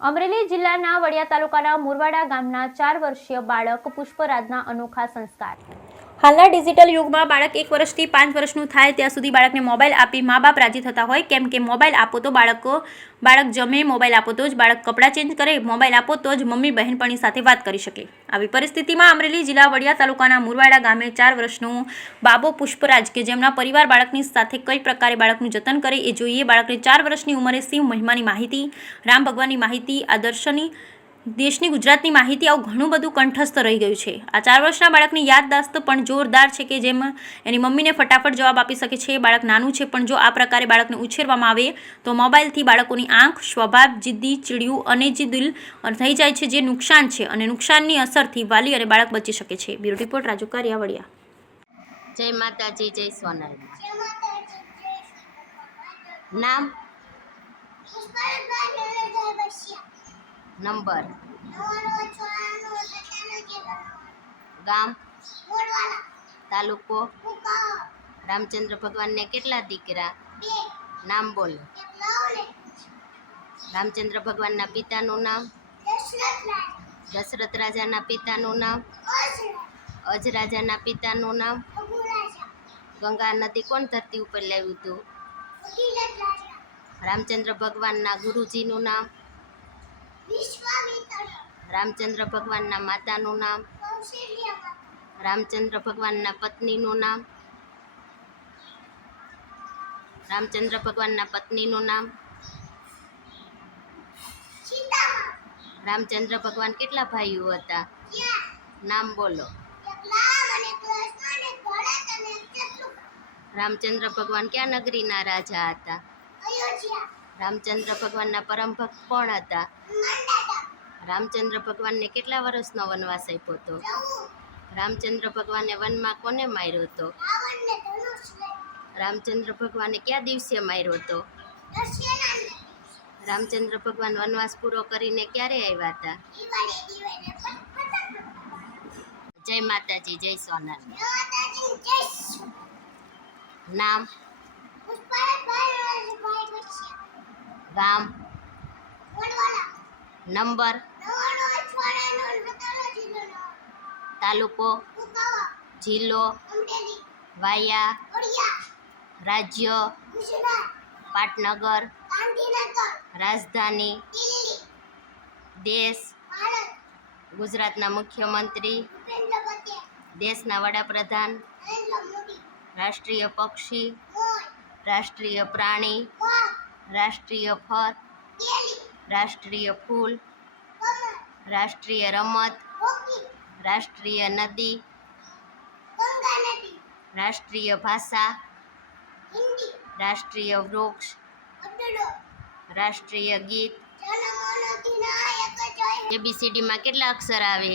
અમરેલી જિલ્લાના વડિયા તાલુકાના મુરવાડા ગામના 4 વર્ષીય બાળક પુષ્પરાજના અનોખા સંસ્કાર। હાલના ડિજિટલ યુગમાં બાળક 1 વર્ષથી 5 વર્ષનું થાય ત્યાં સુધી બાળકને મોબાઈલ આપી મા બાપ રાજી થતા હોય, કેમ કે મોબાઈલ આપો તો બાળક જમે, મોબાઈલ આપો તો જ બાળક કપડાં ચેન્જ કરે, મોબાઈલ આપો તો જ મમ્મી બહેનપણી સાથે વાત કરી શકે। આવી પરિસ્થિતિમાં અમરેલી જિલ્લા વડિયા તાલુકાના મુરવાડા ગામે 4 વર્ષનું બાબો પુષ્પરાજ કે જેમના પરિવાર બાળકની સાથે કઈ પ્રકારે બાળકનું જતન કરે એ જોઈએ। બાળકને 4 વર્ષની ઉંમરે શિવ મહિમાની માહિતી, રામ ભગવાનની માહિતી, આદર્શની, દેશની, ગુજરાતની માહિતી આવું ઘણું બધું કંઠસ્થ રહી ગયું છે। આ 4 વર્ષના બાળકની યાદદાસ્ત પણ જોરદાર છે કે જેમ એની મમ્મીને ફટાફટ જવાબ આપી શકે છે। બાળક નાનું છે પણ જો આ પ્રકારે બાળકને ઉછેરવામાં આવે તો મોબાઈલથી બાળકોની આંખ, સ્વભાવ, જિદ્દી, ચીડિયું અને દિલ થઈ જાય છે, જે નુકસાન છે અને નુકસાનની અસરથી વાલી અને બાળક બચી શકે છે। Bureau report Raju Kariya, Vadia. જય માતાજી, જય સોનલ। નામ, નંબર, ગામ, તાલુકો, રામચંદ્ર ભગવાનને કેટલા દીકરા? નામ બોલો। રામચંદ્ર ભગવાનના પિતાનું નામ? દશરથ રાજાના પિતાનું નામ? અજ રાજાના પિતાનું નામ? ગંગા નદી કોણ ધરતી ઉપર લાવ્યું હતું? રામચંદ્ર ભગવાનના ગુરુજીનું નામ? રામચંદ્ર ભગવાનના માતાનું નામ? રામચંદ્ર ભગવાનના પત્નીનું નામ? રામચંદ્ર ભગવાનના પત્નીનું નામ? રામચંદ્ર ભગવાન કેટલા ભાઈઓ હતા? નામ બોલો। રામચંદ્ર ભગવાન ક્યાં નગરીના રાજા હતા? રામચંદ્ર ભગવાનના પરમ ભક્ત કોણ હતા? રામચંદ્ર ભગવાનને કેટલા વર્ષનો વનવાસ આપ્યો હતો? રામચંદ્ર ભગવાને વનમાં કોને માર્યો હતો? રામચંદ્ર ભગવાને કયા દિવસે માર્યો હતો? રામચંદ્ર ભગવાન વનવાસ પૂરો કરીને ક્યારે આવ્યા હતા? જય માતાજી, જય સોનલ। નામ, ગામ, નંબર, તાલુકો, જિલ્લો, વાયા, રાજ્ય, પાટનગર, રાજધાની, દેશ, ગુજરાતના મુખ્યમંત્રી, દેશના વડાપ્રધાન, રાષ્ટ્રીય પક્ષી, રાષ્ટ્રીય પ્રાણી, રાષ્ટ્રીય ફળ, રાષ્ટ્રીય ફૂલ, રાષ્ટ્રીય રમત, રાષ્ટ્રીય નદી, રાષ્ટ્રીય ભાષા, રાષ્ટ્રીય વૃક્ષ, રાષ્ટ્રીય ગીત। ABCD માં કેટલા અક્ષર આવે?